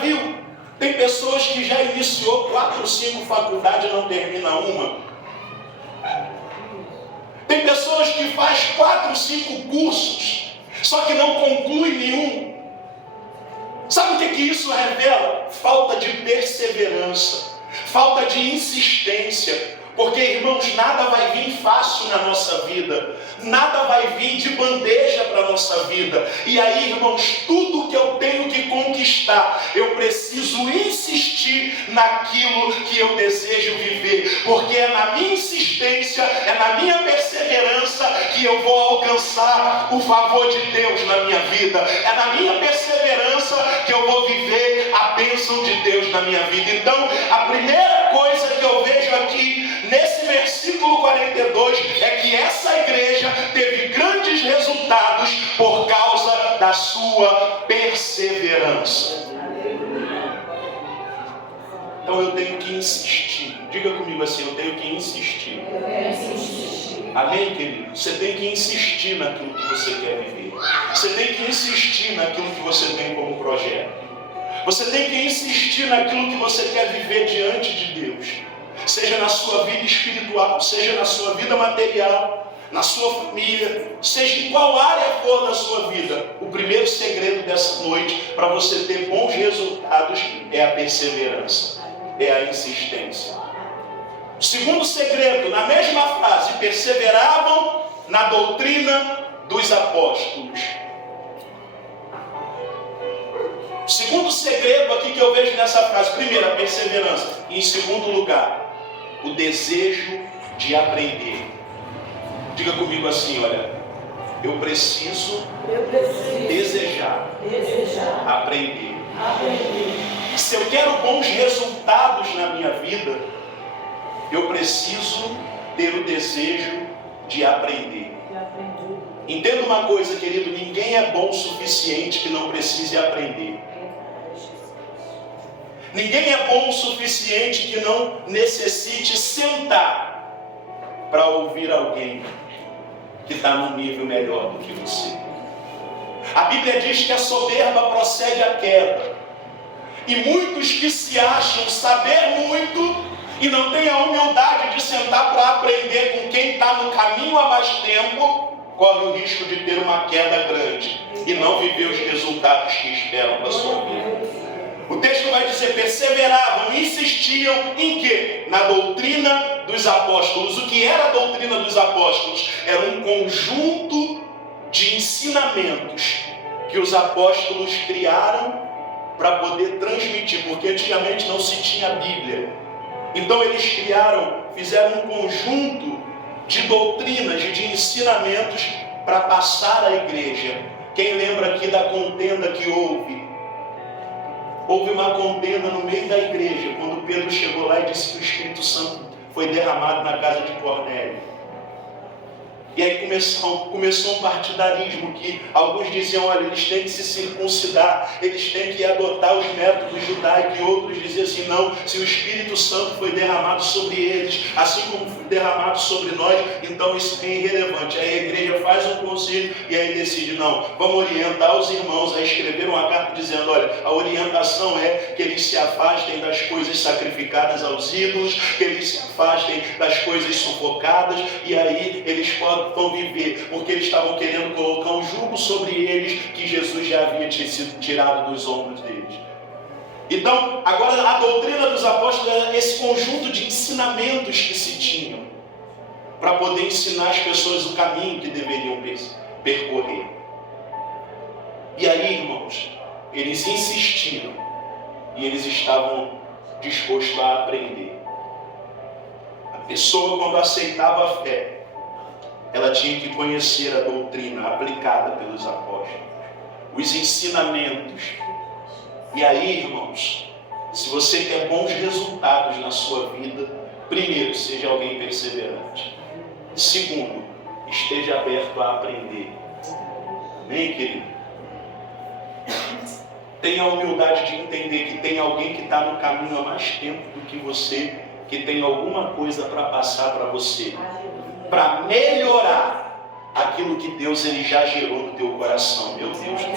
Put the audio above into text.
viu? Tem pessoas que já iniciou 4 ou 5 faculdades e não termina uma. Tem pessoas que faz 4 ou 5 cursos, só que não conclui nenhum. Sabe o que isso revela? Falta de perseverança, falta de insistência. Porque, irmãos, nada vai vir fácil na nossa vida, nada vai vir de bandeja para a nossa vida. E aí, irmãos, tudo que eu tenho que conquistar, eu preciso insistir naquilo que eu desejo viver. Porque é na minha insistência, é na minha perseverança que eu vou alcançar o favor de Deus na minha vida. É na minha perseverança que eu vou viver a bênção de Deus na minha vida. Então, a primeira coisa que eu vejo aqui nesse versículo 42 é que essa igreja teve grandes resultados por causa da sua perseverança. Então eu tenho que insistir. Diga comigo assim, eu tenho que insistir. Amém, querido? Você tem que insistir naquilo que você quer viver. Você tem que insistir naquilo que você tem como projeto. Você tem que insistir naquilo que você quer viver diante de Deus. Seja na sua vida espiritual, seja na sua vida material, na sua família, seja em qual área for da sua vida. O primeiro segredo dessa noite para você ter bons resultados é a perseverança, é a insistência. O segundo segredo, na mesma frase, perseveravam na doutrina dos apóstolos. O segundo segredo aqui que eu vejo nessa frase, primeiro, a perseverança, e em segundo lugar, o desejo de aprender. Diga comigo assim, olha, eu preciso desejar aprender. Se eu quero bons resultados na minha vida, eu preciso ter o desejo de aprender. Entenda uma coisa, querido, ninguém é bom o suficiente que não precise aprender. Ninguém é bom o suficiente que não necessite sentar para ouvir alguém que está num nível melhor do que você. A Bíblia diz que a soberba procede à queda. E muitos que se acham saber muito e não têm a humildade de sentar para aprender com quem está no caminho há mais tempo, corre o risco de ter uma queda grande e não viver os resultados que esperam para a sua vida. O texto vai dizer, perseveravam, insistiam em quê? Na doutrina dos apóstolos. O que era a doutrina dos apóstolos? Era um conjunto de ensinamentos que os apóstolos criaram para poder transmitir, porque antigamente não se tinha Bíblia. Então eles fizeram um conjunto de doutrinas, de ensinamentos para passar à igreja. Quem lembra aqui da contenda que houve? Houve uma contenda no meio da igreja, quando Pedro chegou lá e disse que o Espírito Santo foi derramado na casa de Cornélio. E aí começou um partidarismo que alguns diziam, olha, eles têm que se circuncidar, eles têm que adotar os métodos judaicos, e outros diziam assim, não, se o Espírito Santo foi derramado sobre eles, assim como foi derramado sobre nós, então isso é irrelevante. Aí a igreja faz um concílio e aí decide, não, vamos orientar os irmãos a escrever uma carta dizendo, olha, a orientação é que eles se afastem das coisas sacrificadas aos ídolos, que eles se afastem das coisas sufocadas, e aí eles vão viver, porque eles estavam querendo colocar um jugo sobre eles que Jesus já havia sido tirado dos ombros deles. Então, agora a doutrina dos apóstolos era esse conjunto de ensinamentos que se tinham para poder ensinar as pessoas o caminho que deveriam percorrer. E aí, irmãos, eles insistiram e eles estavam dispostos a aprender. A pessoa, quando aceitava a fé, ela tinha que conhecer a doutrina aplicada pelos apóstolos, os ensinamentos. E aí, irmãos, se você quer bons resultados na sua vida, primeiro, seja alguém perseverante. Segundo, esteja aberto a aprender. Amém, querido? Tenha a humildade de entender que tem alguém que está no caminho há mais tempo do que você, que tem alguma coisa para passar para você, para melhorar aquilo que Deus ele já gerou no teu coração, meu Deus do céu.